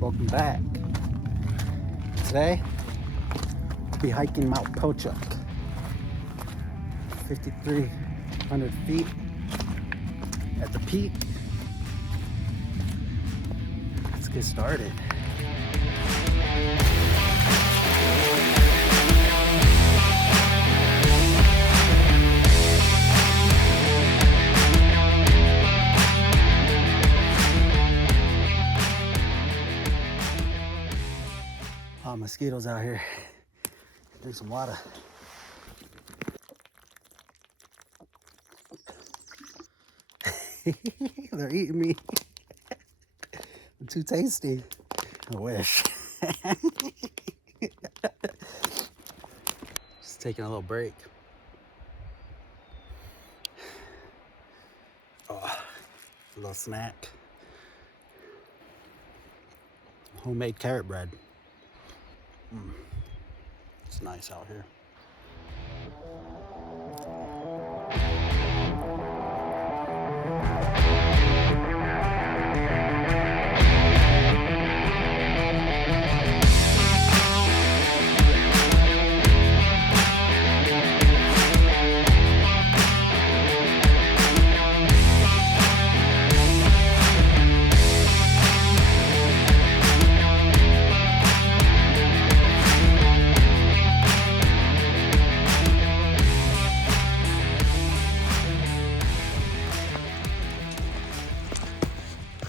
Welcome back. Today, we'll be hiking Mount Pilchuck, 5,300 feet at the peak. Let's get started. Mosquitoes out here. Drink some water. They're eating me. I'm too tasty. I wish. Just taking a little break. Oh, a little snack. Homemade carrot bread. It's nice out here.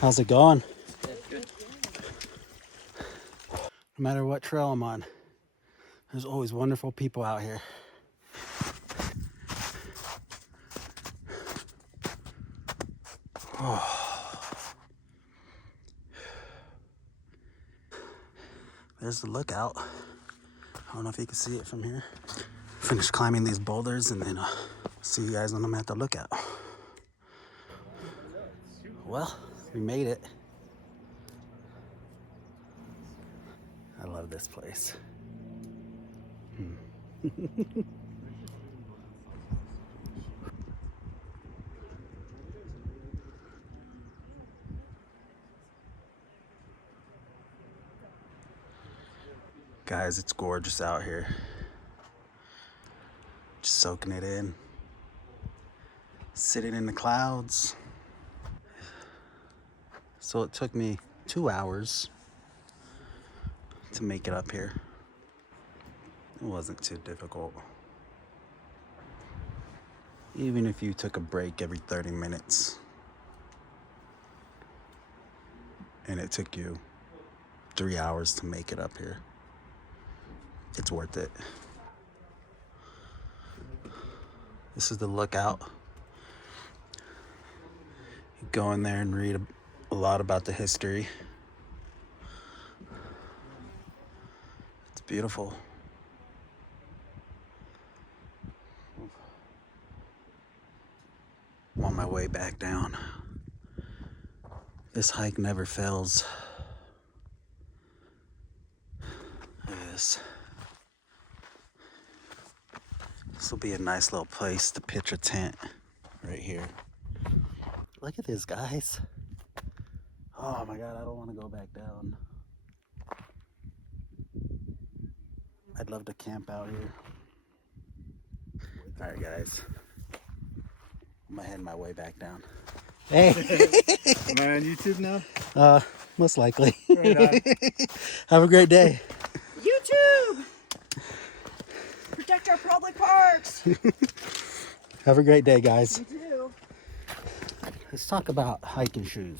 How's it going? Good. No matter what trail I'm on, there's always wonderful people out here. Oh. There's the lookout. I don't know if you can see it from here. Finish climbing these boulders and then see you guys when I'm at the lookout. Well, we made it. I love this place. Guys, it's gorgeous out here. Just soaking it in. Sitting in the clouds. So it took me 2 hours to make it up here. It wasn't too difficult. Even if you took a break every 30 minutes and it took you 3 hours to make it up here, it's worth it. This is the lookout. You go in there and read a lot about the history. It's beautiful. I'm on my way back down. This hike never fails. Look at this. This will be a nice little place to pitch a tent right here. Look at this, guys. Oh my God, I don't want to go back down. I'd love to camp out here. All right, guys. I'm heading my way back down. Hey. Am I on YouTube now? Most likely. Right on. Have a great day. YouTube! Protect our public parks! Have a great day, guys. You too. Let's talk about hiking shoes.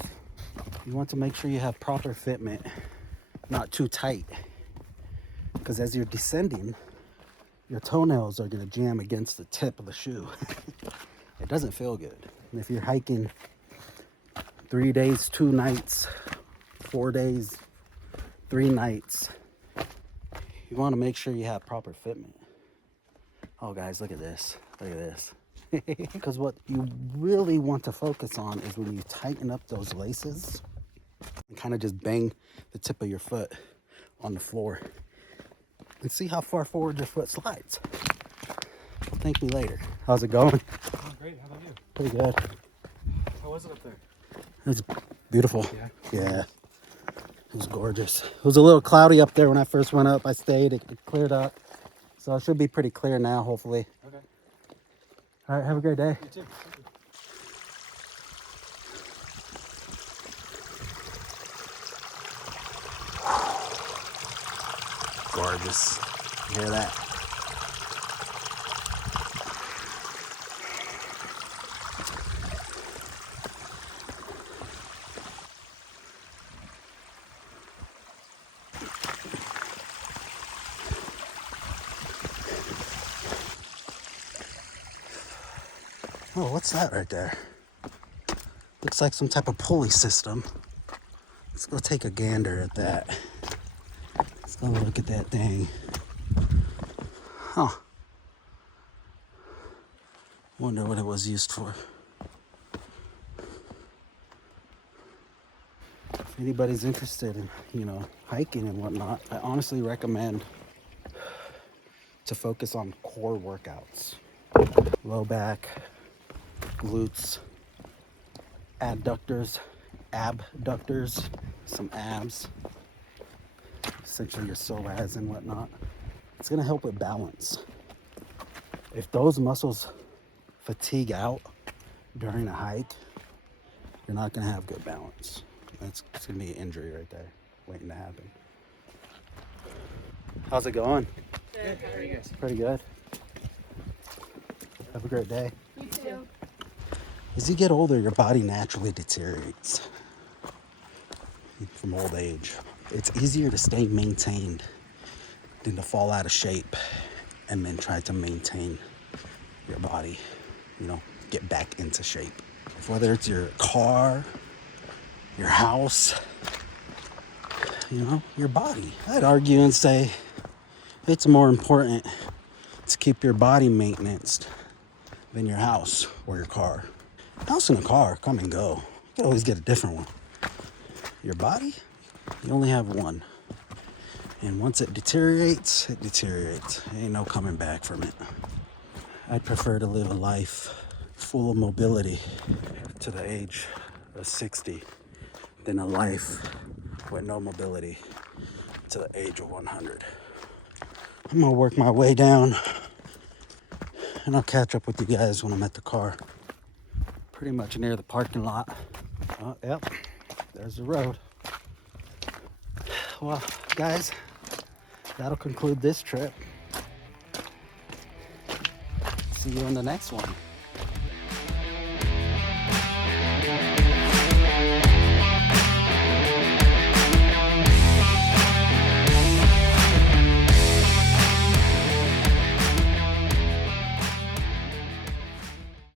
You want to make sure you have proper fitment, not too tight. Because as you're descending, your toenails are going to jam against the tip of the shoe. It doesn't feel good. And if you're hiking 3 days, 2 nights, 4 days, 3 nights, you want to make sure you have proper fitment. Oh guys, look at this. Look at this. Because what you really want to focus on is when you tighten up those laces and kind of just bang the tip of your foot on the floor and see how far forward your foot slides. Thank me later. How's it going? Oh, great. How about you? Pretty good. How was it up there? It's beautiful. Yeah. Yeah. It was gorgeous. It was a little cloudy up there when I first went up. I stayed, it cleared up. So it should be pretty clear now, hopefully. Okay. All right, have a great day. You too. Gorgeous. You hear that? Oh, what's that right there? Looks like some type of pulley system. Let's go take a gander at that. Let's go look at that thing. Huh. Wonder what it was used for. If anybody's interested in, hiking and whatnot, I honestly recommend to focus on core workouts. Low back, glutes, adductors, abductors, some abs, essentially your psoas and whatnot. It's gonna help with balance. If those muscles fatigue out during a hike, you're not gonna have good balance. It's gonna be an injury right there waiting to happen. How's it going? Good. How are you? Pretty good. Have a great day. You too. As you get older, your body naturally deteriorates from old age. It's easier to stay maintained than to fall out of shape and then try to maintain your body, get back into shape. Whether it's your car, your house, your body. I'd argue and say it's more important to keep your body maintenance than your house or your car. House and a car come and go. You can always get a different one. Your body, you only have one. And once it deteriorates, it deteriorates. Ain't no coming back from it. I'd prefer to live a life full of mobility to the age of 60 than a life with no mobility to the age of 100. I'm gonna work my way down and I'll catch up with you guys when I'm at the car. Pretty much near the parking lot. Oh, yep, there's the road. Well, guys, that'll conclude this trip. See you in the next one.